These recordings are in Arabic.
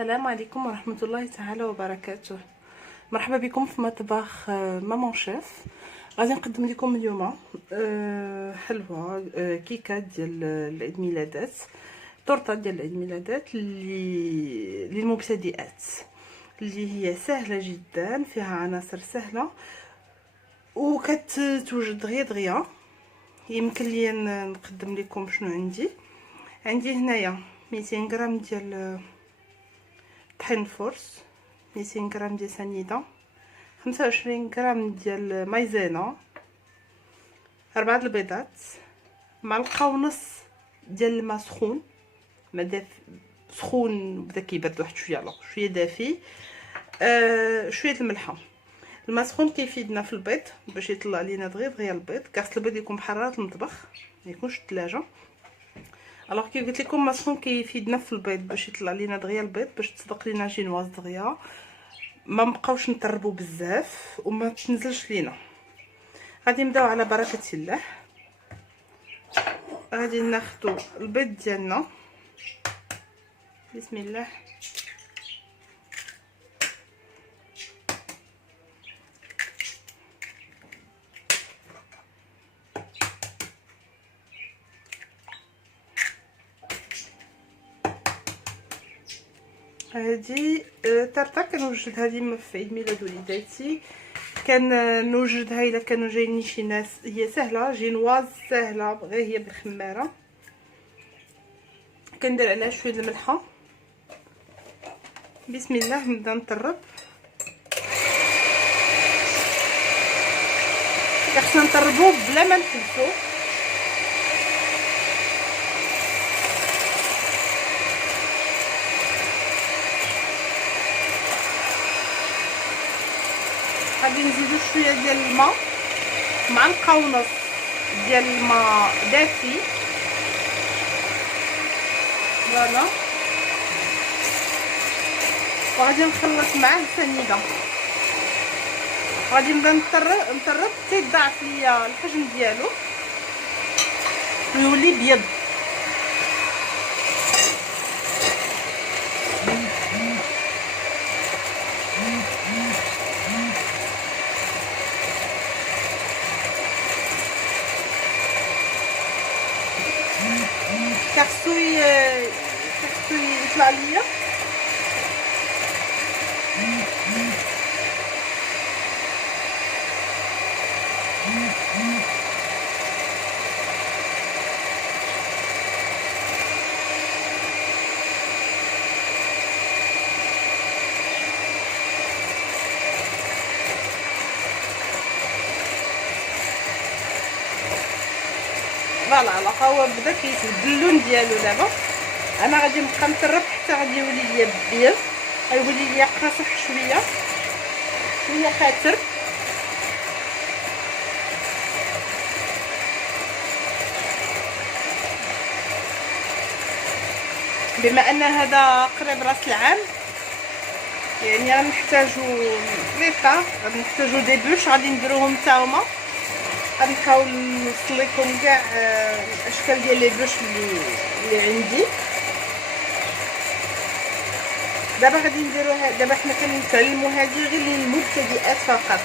السلام عليكم ورحمة الله تعالى وبركاته. مرحبا بكم في مطبخ مامان شيف. غادي نقدم لكم اليوم حلوة كيكة ديال العيد ميلادات، طورطة ديال العيد ميلادات للمبتدئات، اللي هي سهلة جدا، فيها عناصر سهلة وكتوجد دغيا. يمكن لي نقدم لكم شنو عندي هنايا 200 غرام ديال طحين الفرص، 200 غرام ديال سنيده، 25 غرام ديال مايزينا، 4 البيضات، معلقه ونص ديال الماء سخون، ما دافي سخون بدا كيبرد واحد شويه دافي، شويه الملحه. الماء سخون كيفيدنا في البيض باش يطلع لينا دغيا البيض. كاس البيض يكون بحراره المطبخ، ما يكونش الثلاجه. الوغ كيف قلت لكم الماء سخون كيفيدنا في البيض باش يطلع لينا دغيا البيض، باش تصدق لينا جينواز دغيا، ما نبقاوش نطربوا بزاف وما تنزلش لينا. غادي نبداو على بركه الله. غادي ناخذوا البيض ديالنا، بسم الله. هذه طرطه كنوجدها ديما في عيد ميلاد وليداتي، كنوجدها الا كانوا جايين شي ناس. هي سهله، جينواز سهله، غير هي بالخماره. كندير عليها شويه الملحه، بسم الله. نبدا نطرب. خصنا نطربوه بلا ما نحبسو. غادي نزيدو شويه ديال الماء، معلقه ونص ديال الماء دافي، فوالا. وغادي نخلط معاه السنيده. غادي نبدا نطرب حتى يضاعف ليا الحجم ديالو ويولي بيض. خاصو يطلع ليا فوالا. هو بدا كيتبدل اللون ديالو. دابا انا غادي نبقى نطرب حتى غادي يولي ليا بيض، غيولي ليا قاصح شويه خاتر. بما ان هذا قريب راس العام، يعني غنحتاجو ليطا، غادي نحتاجو دي بوش، غادي نديروهم حتى هما. غادي نحاول نوصل لكم كاع الاشكال ديال لي بوش اللي عندي. دابا غادي نديروها. دابا حنا كنتعلموا هذه غير للمبتدئات فقط،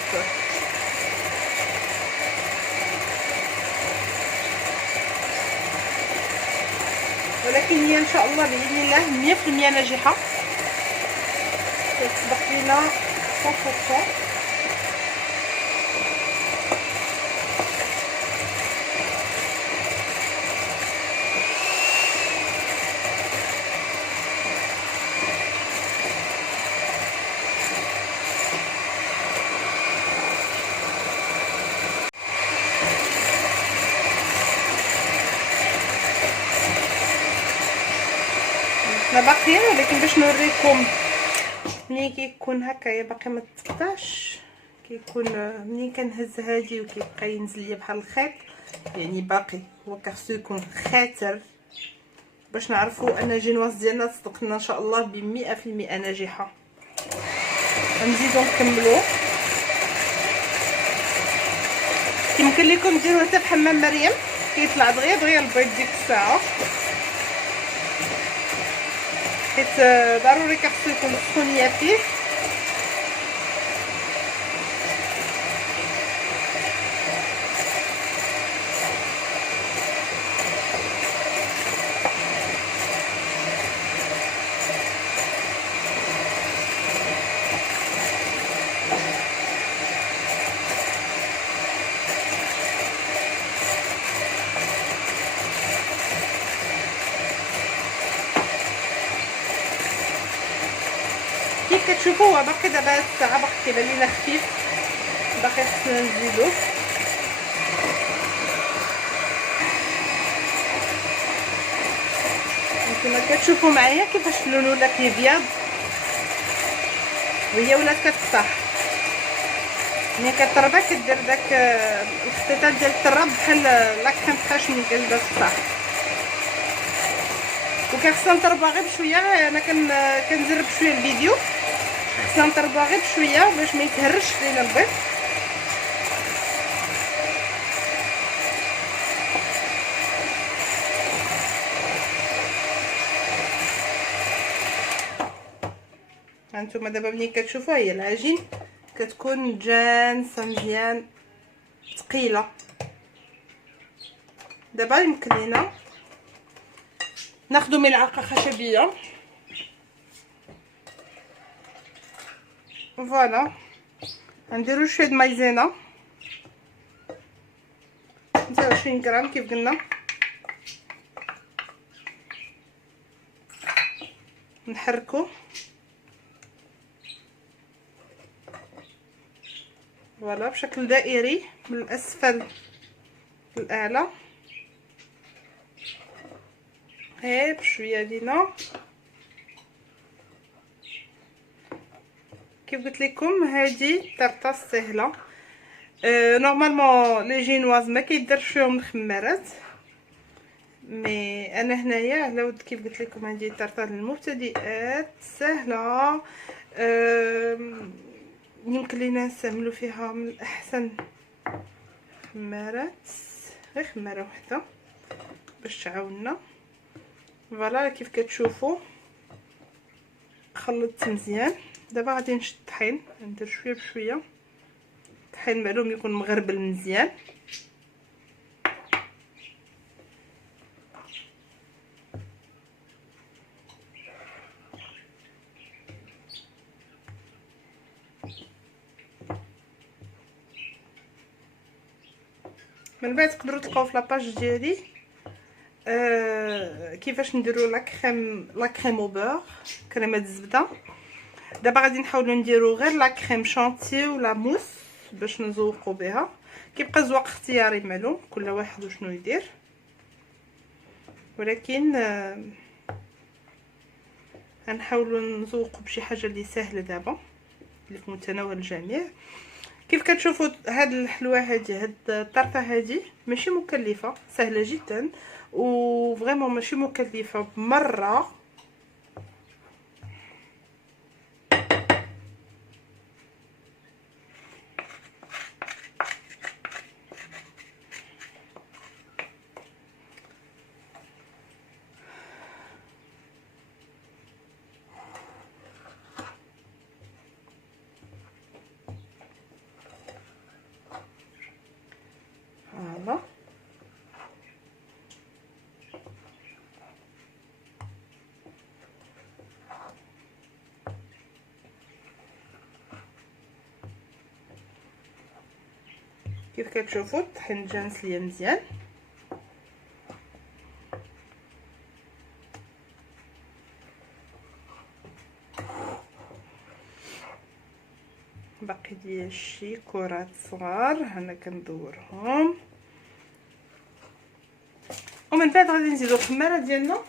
ولكن هي ان شاء الله باذن الله 100% ناجحه، كتصدق لينا 100%. احنا باقيين، ولكن باش نوريكم ملي كيكون هكايا باقي ما تقطعش، كيكون ملي كنهز هادي وكيبقى ينزل ليا بحال الخيط، يعني باقي. هو خصو يكون خاتر باش نعرفوا ان جينواز ديالنا تصدق لنا ان شاء الله ب100% ناجحه. غنزيدو نكملو. يمكن لكم ديروه حتى في حمام مريم، كيطلع دغيا البيض ديك الساعه. حيت ضروري خاصو يكون سخونيه فيه. كيف كتشوفوا هو باقي دابا هاد الساعه باقي كيبان لينا خفيف، باقي خصنا نزيدو. نتوما كتشوفوا معايا كيفاش اللون ولا كيبيض وهي ولات كتقطع. ملي كتربى كدير داك الخطيطات ديال التراب بحال لا كريم فريش ملي كتبدا تقطع. وكنخصنا نطربوها غير بشويه. انا كنزرب شويه الفيديو، خصنا نطربوها غير بشويه باش ما يتهرش لينا البيض. هانتوما دابا ملي كتشوفوا هي العجين كتكون جانسه مزيان ثقيله. دابا يمكن لينا ناخذ ملعقه خشبيه. فوالا غنديرو شويه د مايزينا 25 غرام كيف قلنا. نحركو فوالا بشكل دائري من الاسفل للاعلى، غير بشويه لينا. كيف قلت لكم هذه طرطه سهله. نورمالمون لي جينواز ما كيديرش فيهم الخمارات، مي انا هنايا على ود كيف قلت لكم هذه طرطه للمبتدئات سهله. يمكن لينا نستعملوا فيها من الاحسن خمارات، غير خماره واحده باش تعاوننا. فوالا كيف كتشوفوا خلطت مزيان. دابا غادي نشد الطحين، ندير شويه بشويه. الطحين معلوم يكون مغربل مزيان. من بعد تقدروا تلقاو في لاباج ديالي كيفاش نديروا لا كريم او بور، كريمه الزبده. دابا غادي نحاولوا نديروا غير لا كريم شانتي ولا موس باش نزوقوا بها. كيبقى الزواق اختياري معلوم، كل واحد وشنو يدير، ولكن غنحاولوا نزوقوا بشي حاجه اللي سهله دابا اللي في متناول الجميع. كيف كتشوفوا هاد الحلوه هادي، هاد الطرفه هادي ماشي مكلفه، سهله جدا وفريمون ماشي مكلفه بمره. فوالا كيف كتشوفوا الطحين جانس ليا مزيان. باقي ديال شي كرات صغار هنا كندورهم، ومن بعد غادي نزيدو الخماره ديالنا.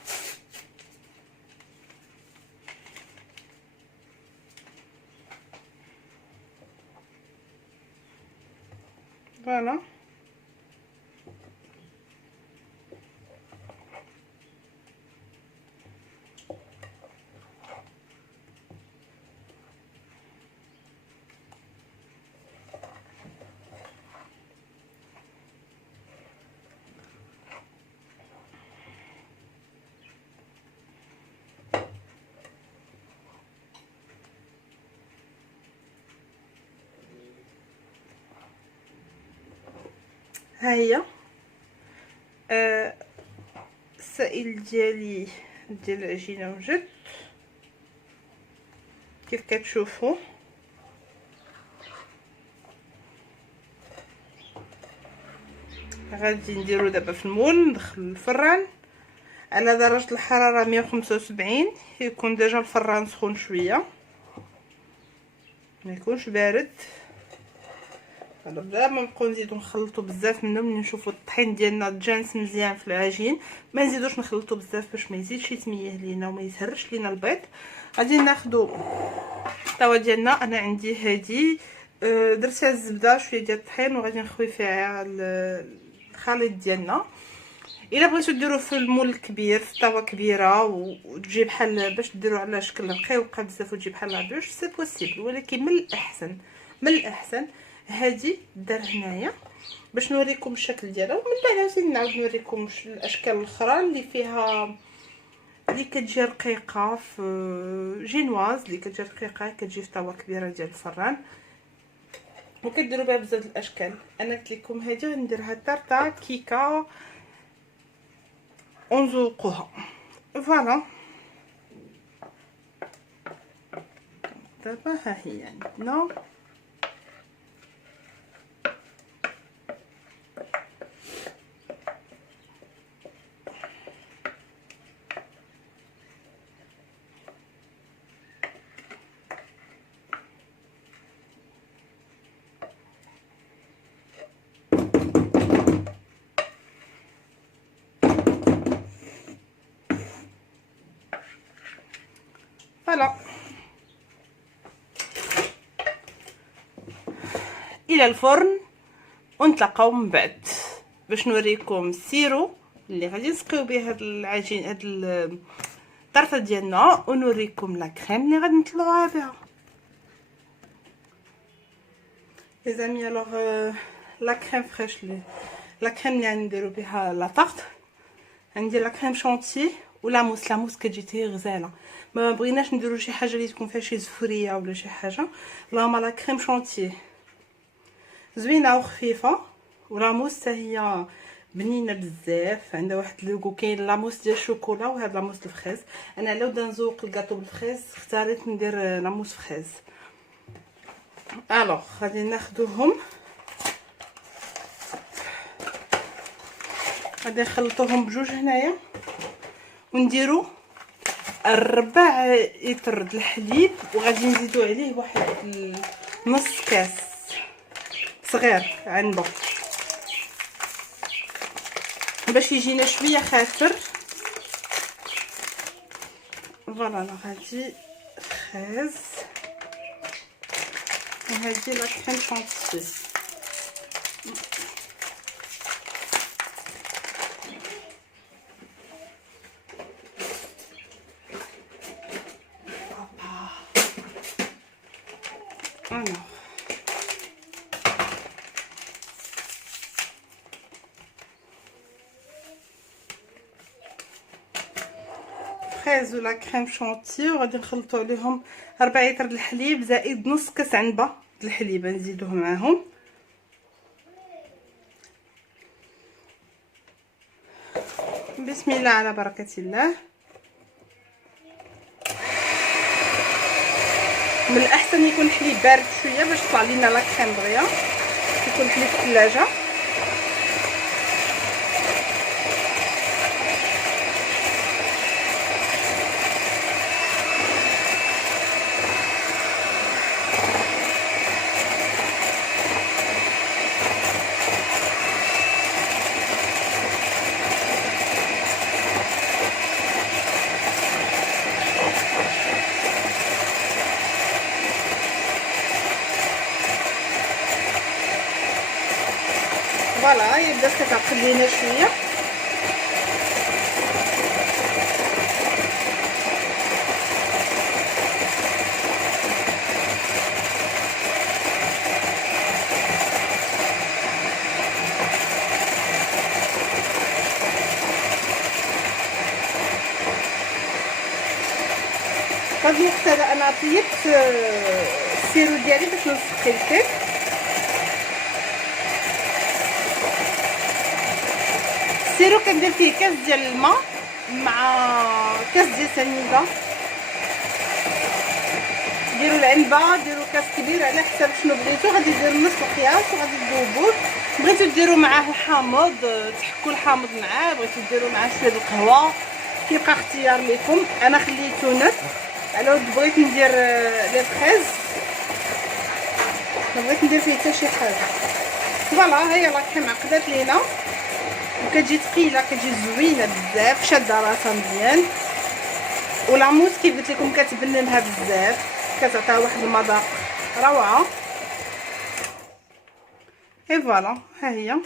فوالا ها هي السائل ديالي ديال العجينه وجد كيف كتشوفوا. غادي نديرو دابا في المول، ندخلو الفران على درجه الحراره 175، يكون ديجا الفران سخون شويه ما يكونش بارد. بلا ما نبقاو نزيدو نخلطو بزاف منه. ملي نشوفو الطحين ديالنا تجانس مزيان في العجين ما نزيدوش نخلطو بزاف باش ما يزيدش يتميه لينا وما يسهرش لينا البيض. غادي ناخدو الطاوه ديالنا، انا عندي هادي درت فيها الزبده شويه ديال الطحين وغادي نخوي فيها الخليط ديالنا. الا بغيتو ديروه في المول الكبير في طاوه كبيره وتجي بحال باش ديروا على شكل رقيقه بزاف وتجي بحال لابوش سي بوسيبل، ولكن من الاحسن هادي دار هنايا باش نوريكم الشكل ديالها، ومن بعد عاوتاني نعاود نوريكم الاشكال الاخرى اللي فيها اللي كتجي رقيقه في جينواز، اللي كتجي رقيقه كتجي في طاوه كبيره ديال الفران وكديروا بها بزاف الاشكال. انا قلت لكم هادي غنديرها طرطه كيكه ونذوقوها. فوالا دابا ها هي عندنا فوالا الى الفرن ونتلاقاو من بعد باش نوريكم السيرو اللي غادي نسقيو به هاد العجين هاد الطرفه ديالنا، ونوريكم لا كريم اللي غادي نطلعوها بها. لي زامي الوغ لا كريم فريش لا كريم اللي غنديرو بها لا طارت، عندي لا كريم شونتي ولا موس كتجي غزاله. ما بغيناش نديرو شي حاجه اللي تكون فيها شي زفوريه ولا شي حاجه، لا لا كريم شونتي زوينه وخفيفه، وراموس حتى هي بنينه بزاف، عندها واحد لوغو. كاين لاموس ديال الشوكولا وهاد لاموس الفريز. انا لو بدا نزوق الكاطو بالفريز اختاريت ندير لاموس فريز. الوغ غادي ناخذوهم غادي نخلطوهم بجوج هنايا ونديرو الربع لتر د الحليب، وغادي نزيدو عليه واحد نص كاس صغير عنبه باش يجينا شويه خاسر. فوالا غادي فريز وهادي لا كريم شونتي. فريز ولا كريم شونتي، وغادي نخلطوا عليهم 4 لتر د الحليب زائد نص كاس عنبه د الحليب نزيدوه معاهم. بسم الله على بركه الله. من الاحسن يكون الحليب بارد شويه باش تطلع لينا لا كريم دغيا، يكون الحليب في الثلاجه. فوالا يبدا كتعقد لينا شويه. هاد الوقت هذا انا طيبت السيرو ديالي باش نسقي الكيك. السيرو كندير فيه كاس ديال الماء مع كاس ديال سنيده. ديروا العنبه، ديروا كاس كبير على حسب شنو بغيتو. غادي ديروا نص القياس وغادي تذوبوه. بغيتو ديروا معاه الحامض تحكوا الحامض معاه، بغيتو ديروا معاه شويه القهوه، كيبقى اختيار لكم. انا خليته نت على بغيت ندير لي فريز، ما بغيت ندير فيه حتى شي حاجه. فوالا هي لاكريم عقدات لينا وكتجي ثقيله، كتجي زوينه بزاف، شاده راسها مزيان. ولاموس كيف قلت لكم كتبننها بزاف، كتعطيها واحد المذاق روعه. اي فوالا ها هي.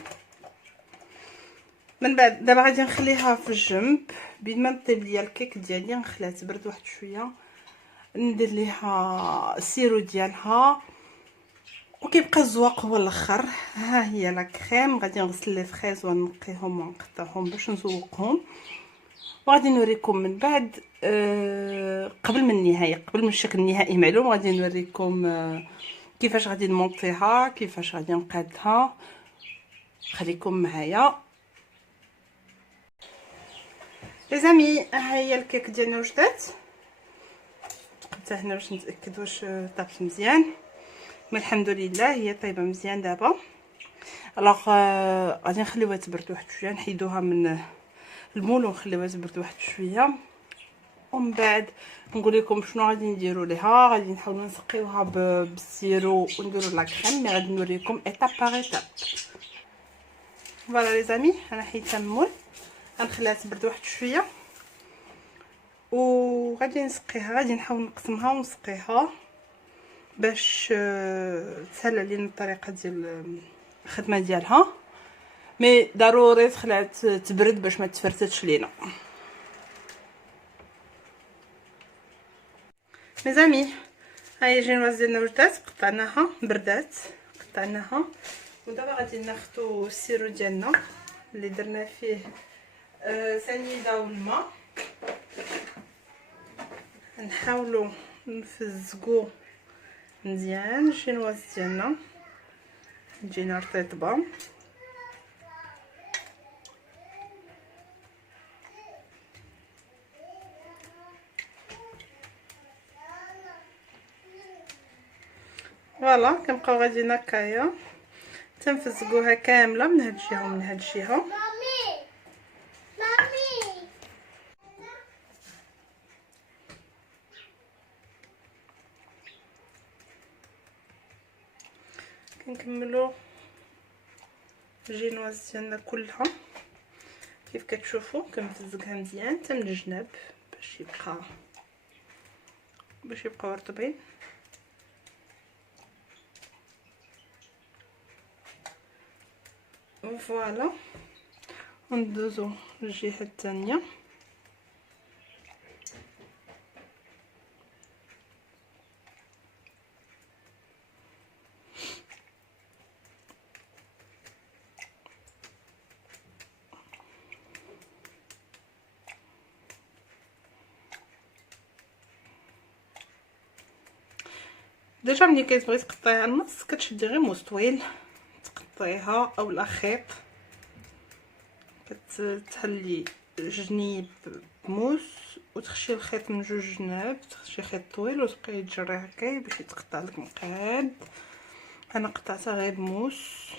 من بعد دابا غادي نخليها في الجنب بين ما نطيب ليا الكيك ديالي، نخليها تبرد واحد شويه، ندير ليها السيرو ديالها وكيبقى الزواق هو الاخر. ها هي لا كريم. غادي نغسل لي فريز ونقيهم ونقطعهم باش نزوقهم، وغادي نوريكم من بعد قبل من النهايه، قبل من الشكل النهائي معلوم. غادي نوريكم كيفاش غادي نمونطيها، كيفاش غادي نقادها. خليكم معايا لي زامي. ها هي الكيك ديالنا وجدات. حتى هنا باش نتاكد واش طابت مزيان. الحمد لله هي طيبه مزيان دابا. الوغ غادي نخليوها تبرد واحد شويه، نحيدوها من المول ونخليوها تبرد واحد شويه، ومن بعد نقول لكم شنو غادي نديروا ليها. غادي نحاولوا نسقيوها بالسيرو ونديروا لا كريم، مي غادي نوريكم ايطاب باغ ايطاب. فوالا لي زامي انا حيدتها من المول، غنخليها تبرد واحد شويه وغادي نسقيها. غادي نحاول نقسمها ونسقيها باش تسهل علينا الطريقه ديال الخدمه ديالها، مي ضروري تخلع تبرد باش ما تفرتتش لينا. مزامي هاي جينواز ديالنا وجدات، قطعناها بردات، قطعناها. ودابا غادي ناخذوا السيرو ديالنا اللي درنا فيه سنيده والماء، نحاولوا نفزقوا مزيان الجينواز ديالنا تجينا رطيبه. فوالا كنبقاو غاديين هكايا تنفزقوها كامله من هاد الجهه ومن هاد الجهه. مامي كنكملوا الجينواز ديالنا كلها كيف كتشوفوا. كنفزقها مزيان حتى من الجناب باش يبقاو رطبين. فوالا وندوزو للجهه الثانيه. ديجا ملي كتبغي تقطعيها النص كتشدي غير موس طويل تقطعيها اولا خيط، كتحلي جنيب بموس وتخشي الخيط من جوج جناب، تخشي خيط طويل وتبقاي تجري هكايا باش يتقطع لك مقاد. انا قطعتها غير بموس.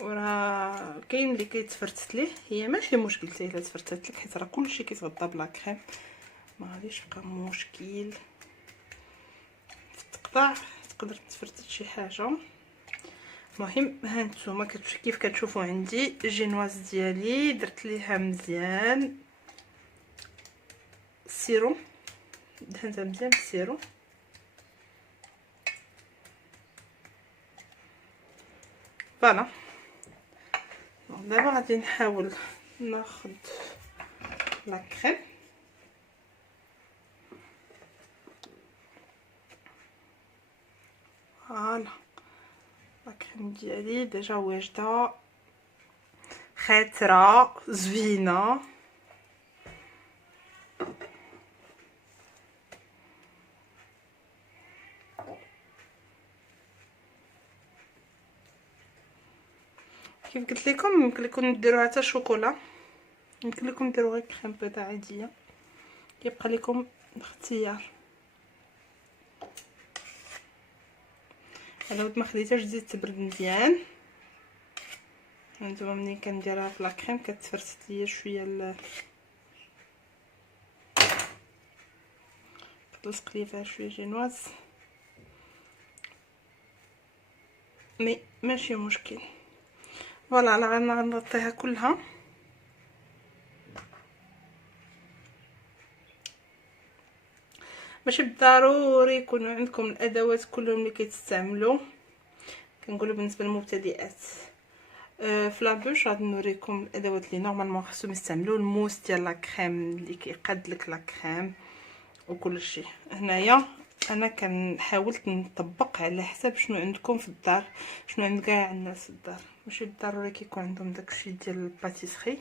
وراه كاين اللي كيتفرتت ليه، هي ماشي مشكل حتى الا تفرتت لك حيت راه كلشي كيتغطى بلا كريم، ما غاديش يبقى مشكل في التقطاع. تقدر تفرتت شي حاجه. المهم ها نتوما كيف كتشوفوا عندي الجينواز ديالي درت ليها مزيان السيرو، دهنتها مزيان بالسيرو. فوالا دابا غادي نحاول ناخذ لا كريم. فوالا لا كريم ديالي ديجا واجده خاطره زوينه. كيف قلت لكم يمكن لكم ديروها حتى شوكولا، يمكن لكم ديروا غير كريم بيضه عاديه، كيبقى لكم الاختيار. على ود ما خديتهاش تزيد تبرد مزيان. هانتوما ملي كنديرها في لا كريم كتفرست ليا شويه كتلصق ليا فيها شويه جينواز، مي ماشي مشكل. فوالا انا غنغطيها كلها. ماشي بالضروري يكونوا عندكم الادوات كلهم اللي كتستعملوا، كنقولوا بالنسبه للمبتدئات. في لابوش غادي نوريكم الادوات اللي نورمالمون خصهم يستعملوا. الموس ديال لا كريم اللي كيقاد لك لا كريم وكل شيء. هنايا انا حاولت نطبق على حسب شنو عندكم في الدار، شنو عند كاع الناس في الدار، ماشي بالضروري كيكون عندهم داكشي ديال الباتيسري.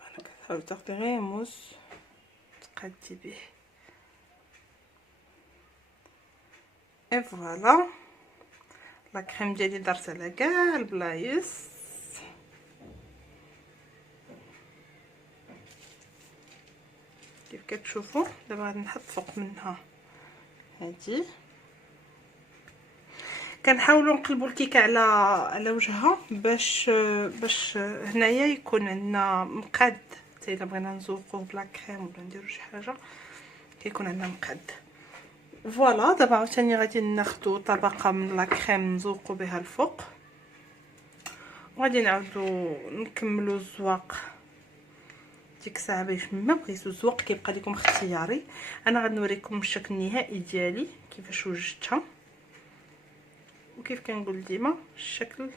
انا كتحاول تاخدي غير موس تقادي به. اي فوالا لا كريم ديالي درت على كاع البلايص. كيف كتشوفوا دابا غادي نحط فوق منها هادي. كنحاولوا نقلبوا الكيكه على وجهها باش هنايا يكون عندنا مقاد، حتى الا بغينا نزوقوه بلا كريم ولا نديرو شي حاجه كيكون عندنا مقاد. فوالا دابا عاوتاني غادي ناخذ طبقه من لا كريم نزوقوا بها الفوق، وغادي نعاودو نكملوا الزواق ديك الساعه. باش ما بغيتو الزواق كيبقى لكم اختياري. انا غادي نوريكم الشكل النهائي ديالي كيفاش وجدتها، وكيف كنقول ديما الشكل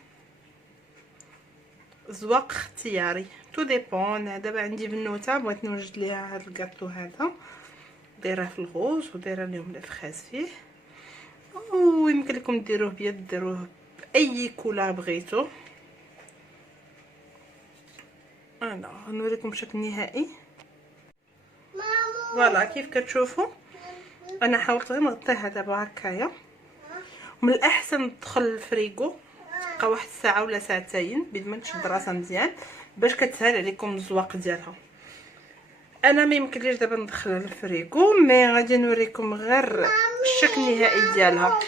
زواق اختياري تو ديبون. دابا عندي بنوته بغيت نوجد ليها هذا الكاطو هذا، دايره في الغوز ودايره لهم الفخاز فيه، ويمكن لكم ديروه بيض ديروه باي كولور بغيتو. انا غنوريكم الشكل النهائي. فوالا كيف كتشوفوا انا حاولت غير نغطيها دابا هكايا. من الاحسن تدخل الفريغو تبقى واحد الساعه ولا ساعتين بيد ما تشد راسها مزيان باش كتسهل عليكم الزواق ديالها. انا ما يمكنليش دابا ندخلها للفريغو، مي غادي نوريكم غير الشكل النهائي ديالها.